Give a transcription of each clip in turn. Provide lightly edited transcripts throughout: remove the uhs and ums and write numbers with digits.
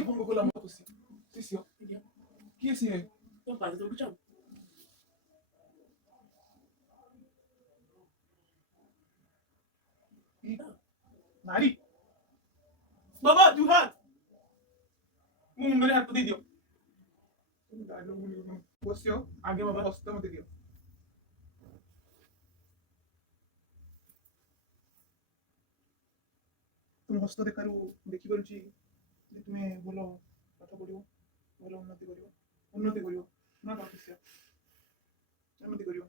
କିଏ ଭଙ୍ଗ କଲା ମୋ ଖୁସି? ଶିଷ୍ୟ କିଏ ସିଏ? ତୋ ପାଦ ଦଉଛ ନାରୀ ବାବା ଜୁହାର ମୁଁ ମୁଣ୍ଡରେ ହାତ ଦେଇଦିଅ ବସିଓ ଆଗେ ବାବା ହସ୍ତ ମତେ ଦିଅ ତୁମ ହସ୍ତ ଦେଖାରୁ ଦେଖିପାରୁଛି ଯେ ତୁମେ ଭଲ ପାଠ ପଢିବ ଭଲ ଉନ୍ନତି କରିବ ନା ପାଠିସ୍ୟ ଏମିତି କରିବ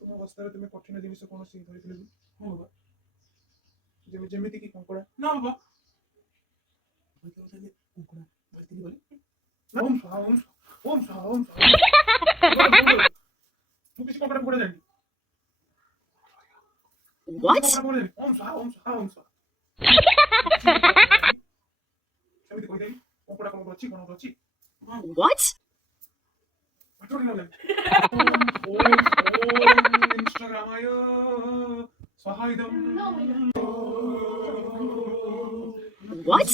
ତୁମ ହସ୍ତରେ ତୁମେ କଠିନ ଜିନିଷ କୌଣସି ଧରିଥିଲେ କି? ହଁ ବାବା ଯେମିତି କି କଙ୍କଡା ନା ବାବା କଙ୍କଡା ଧରିଥିଲି ବୋଲି ଓମ୍ ସ୍ୱାହା ଓମ୍ ସ୍ୱାହା ମୁଁ କିଛି କଙ୍କଡା ଜାଣିନି What? ଓମ୍ ସ୍ୱାହା ସେମିତି କହିଦେବି କଙ୍କଡା କଣ ଅଛି What? ଇନଷ୍ଟାଗ୍ରାମାୟ ସ୍ୱାହାଇଦମ୍ What?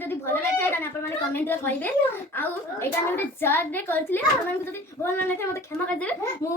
যদি ଭଲ ଲାଗିଥାଏ ତାହେଲେ ଆପଣମାନେ କମେଣ୍ଟରେ କହିବେ ଆଉ ଏଇଟା ଆମେ ଗୋଟେ ଜାର୍ରେ କରିଥିଲେ ଆପଣମାନଙ୍କୁ ଯଦି ଭଲ ନ ଲାଗିଥାଏ ମୋତେ କ୍ଷମା କରିଦେବେ ମୁଁ